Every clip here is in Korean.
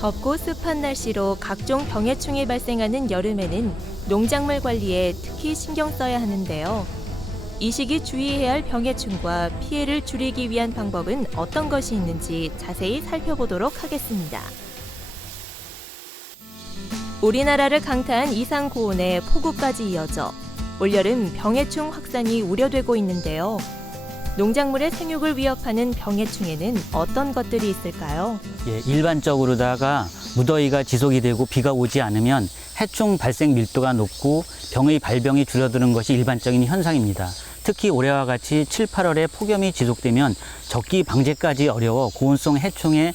덥고 습한 날씨로 각종 병해충이 발생하는 여름에는 농작물 관리에 특히 신경 써야 하는데요. 이 시기 주의해야 할 병해충과 피해를 줄이기 위한 방법은 어떤 것이 있는지 자세히 살펴보도록 하겠습니다. 우리나라를 강타한 이상 고온에 폭우까지 이어져 올여름 병해충 확산이 우려되고 있는데요. 농작물의 생육을 위협하는 병해충에는 어떤 것들이 있을까요? 일반적으로다가 무더위가 지속이 되고 비가 오지 않으면 해충 발생 밀도가 높고 병의 발병이 줄어드는 것이 일반적인 현상입니다. 특히 올해와 같이 7, 8월에 폭염이 지속되면 적기 방제까지 어려워 고온성 해충의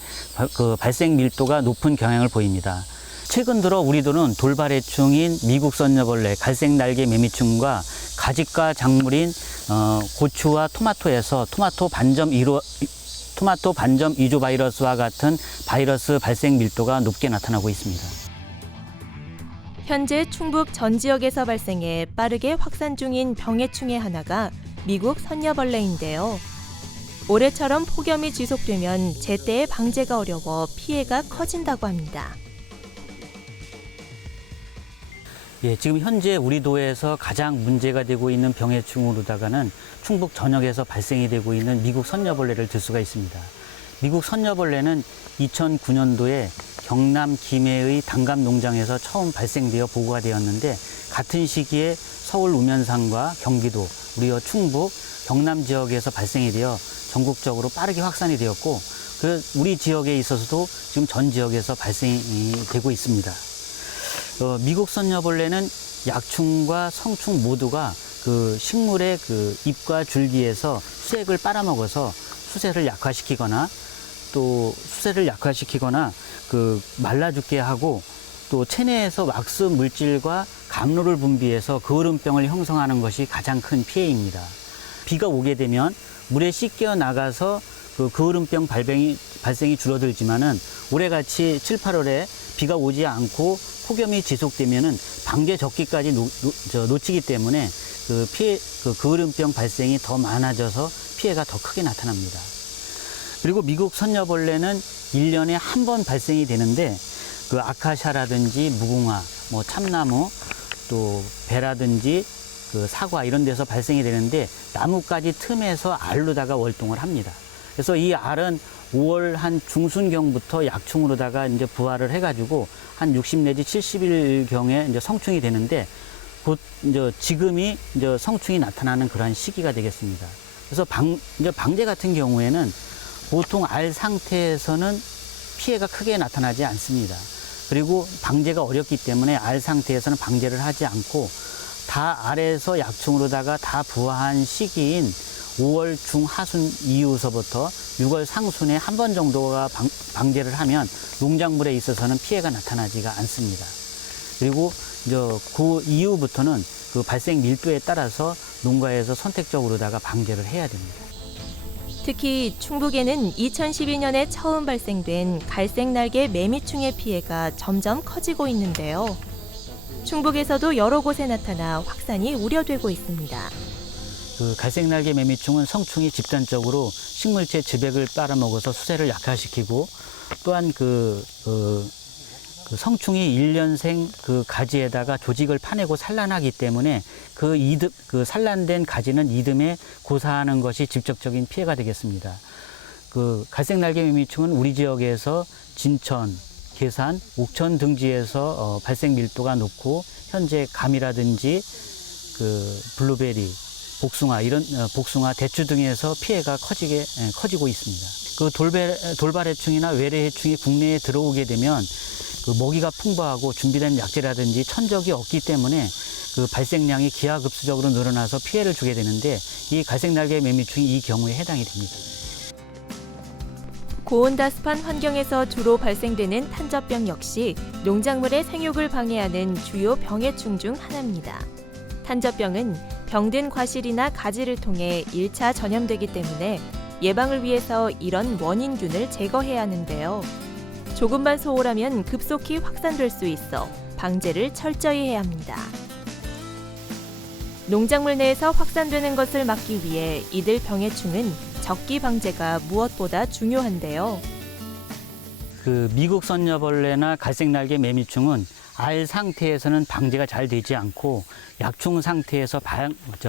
발생 밀도가 높은 경향을 보입니다. 최근 들어 우리도는 돌발해충인 미국 선녀벌레, 갈색날개 매미충과 가지과 작물인 고추와 토마토에서 토마토 반점 이조 바이러스와 같은 바이러스 발생 밀도가 높게 나타나고 있습니다. 현재 충북 전 지역에서 발생해 빠르게 확산 중인 병해충의 하나가 미국 선녀벌레인데요. 올해처럼 폭염이 지속되면 제때의 방제가 어려워 피해가 커진다고 합니다. 지금 현재 우리 도에서 가장 문제가 되고 있는 병해충으로다가는 충북 전역에서 발생이 되고 있는 미국 선녀벌레를 들 수가 있습니다. 미국 선녀벌레는 2009년도에 경남 김해의 단감 농장에서 처음 발생되어 보고가 되었는데 같은 시기에 서울 우면산과 경기도, 우리와 충북, 경남 지역에서 발생이 되어 전국적으로 빠르게 확산이 되었고 우리 지역에 있어서도 지금 전 지역에서 발생이 되고 있습니다. 미국 선녀벌레는 약충과 성충 모두가 식물의 잎과 줄기에서 수액을 빨아먹어서 수세를 약화시키거나 말라 죽게 하고 또 체내에서 왁스 물질과 감로를 분비해서 그을음병을 형성하는 것이 가장 큰 피해입니다. 비가 오게 되면 물에 씻겨 나가서 그을음병 발생이 줄어들지만은 올해같이 7, 8월에 비가 오지 않고 폭염이 지속되면은 방제 적기까지 놓치기 때문에 그을음병 발생이 더 많아져서 피해가 더 크게 나타납니다. 그리고 미국 선녀벌레는 1년에 한 번 발생이 되는데 아카시아라든지 무궁화, 참나무, 또 배라든지 사과 이런 데서 발생이 되는데 나뭇가지 틈에서 알로다가 월동을 합니다. 그래서 이 알은 5월 한 중순경부터 약충으로다가 이제 부화를 해가지고 한 60 내지 70일경에 이제 성충이 되는데 곧 이제 지금이 이제 성충이 나타나는 그러한 시기가 되겠습니다. 그래서 이제 방제 같은 경우에는 보통 알 상태에서는 피해가 크게 나타나지 않습니다. 그리고 방제가 어렵기 때문에 알 상태에서는 방제를 하지 않고 다 알에서 약충으로다가 다 부화한 시기인 5월 중하순 이후서부터 6월 상순에 한 번 정도가 방제를 하면 농작물에 있어서는 피해가 나타나지가 않습니다. 그리고 이제 그 이후부터는 그 발생 밀도에 따라서 농가에서 선택적으로다가 방제를 해야 됩니다. 특히 충북에는 2012년에 처음 발생된 갈색날개 매미충의 피해가 점점 커지고 있는데요. 충북에서도 여러 곳에 나타나 확산이 우려되고 있습니다. 갈색날개 매미충은 성충이 집단적으로 식물체 즙액을 빨아먹어서 수세를 약화시키고 또한 성충이 1년생 가지에다가 조직을 파내고 산란하기 때문에 산란된 가지는 이듬해 고사하는 것이 직접적인 피해가 되겠습니다. 갈색날개 매미충은 우리 지역에서 진천, 계산, 옥천 등지에서 발생 밀도가 높고 현재 감이라든지 블루베리, 복숭아, 대추 등에서 피해가 커지고 있습니다. 돌발해충이나 외래해충이 국내에 들어오게 되면 먹이가 풍부하고 준비된 약재라든지 천적이 없기 때문에 발생량이 기하급수적으로 늘어나서 피해를 주게 되는데 이 갈색날개 매미충이 이 경우에 해당이 됩니다. 고온다습한 환경에서 주로 발생되는 탄저병 역시 농작물의 생육을 방해하는 주요 병해충 중 하나입니다. 탄저병은 병든 과실이나 가지를 통해 1차 전염되기 때문에 예방을 위해서 이런 원인균을 제거해야 하는데요. 조금만 소홀하면 급속히 확산될 수 있어 방제를 철저히 해야 합니다. 농작물 내에서 확산되는 것을 막기 위해 이들 병해충은 적기 방제가 무엇보다 중요한데요. 그 미국 선녀벌레나 갈색날개 매미충은 알 상태에서는 방제가 잘 되지 않고 약충 상태에서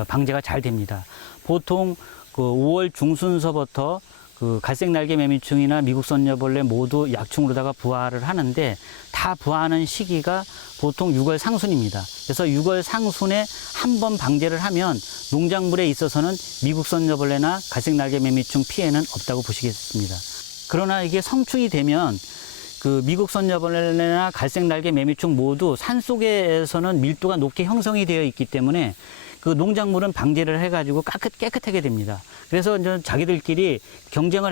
방제가 잘 됩니다. 보통 그 5월 중순서부터 그 갈색날개 매미충이나 미국 선녀벌레 모두 약충으로다가 부화를 하는데 다 부화하는 시기가 보통 6월 상순입니다. 그래서 6월 상순에 한 번 방제를 하면 농작물에 있어서는 미국 선녀벌레나 갈색날개 매미충 피해는 없다고 보시겠습니다. 그러나 이게 성충이 되면 그 미국 선녀벌레나 갈색날개 매미충 모두 산속에서는 밀도가 높게 형성이 되어 있기 때문에 그 농작물은 방제를 해가지고 깨끗하게 됩니다. 그래서 이제 자기들끼리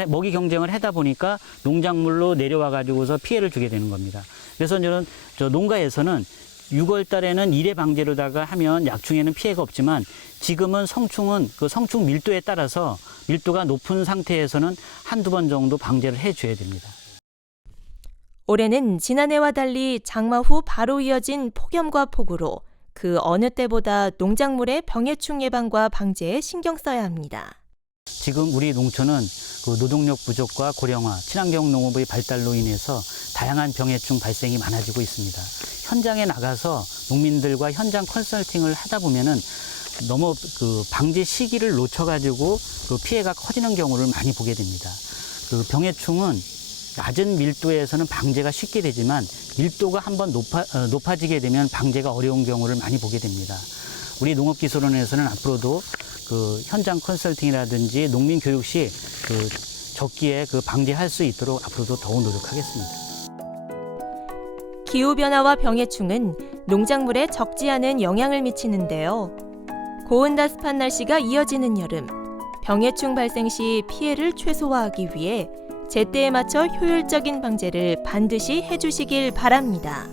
먹이 경쟁을 하다 보니까 농작물로 내려와가지고서 피해를 주게 되는 겁니다. 그래서 저는 농가에서는 6월 달에는 1회 방제로다가 하면 약충에는 피해가 없지만 지금은 성충은 그 성충 밀도에 따라서 밀도가 높은 상태에서는 한두 번 정도 방제를 해줘야 됩니다. 올해는 지난해와 달리 장마 후 바로 이어진 폭염과 폭우로 그 어느 때보다 농작물의 병해충 예방과 방제에 신경 써야 합니다. 지금 우리 농촌은 그 노동력 부족과 고령화, 친환경 농업의 발달로 인해서 다양한 병해충 발생이 많아지고 있습니다. 현장에 나가서 농민들과 현장 컨설팅을 하다 보면은 너무 그 방제 시기를 놓쳐가지고 그 피해가 커지는 경우를 많이 보게 됩니다. 그 병해충은 낮은 밀도에서는 방제가 쉽게 되지만 밀도가 한번 높아지게 되면 방제가 어려운 경우를 많이 보게 됩니다. 우리 농업기술원에서는 앞으로도 그 현장 컨설팅이라든지 농민 교육 시 그 적기에 그 방제할 수 있도록 앞으로도 더욱 노력하겠습니다. 기후변화와 병해충은 농작물에 적지 않은 영향을 미치는데요. 고온다습한 날씨가 이어지는 여름, 병해충 발생 시 피해를 최소화하기 위해 제때에 맞춰 효율적인 방제를 반드시 해주시길 바랍니다.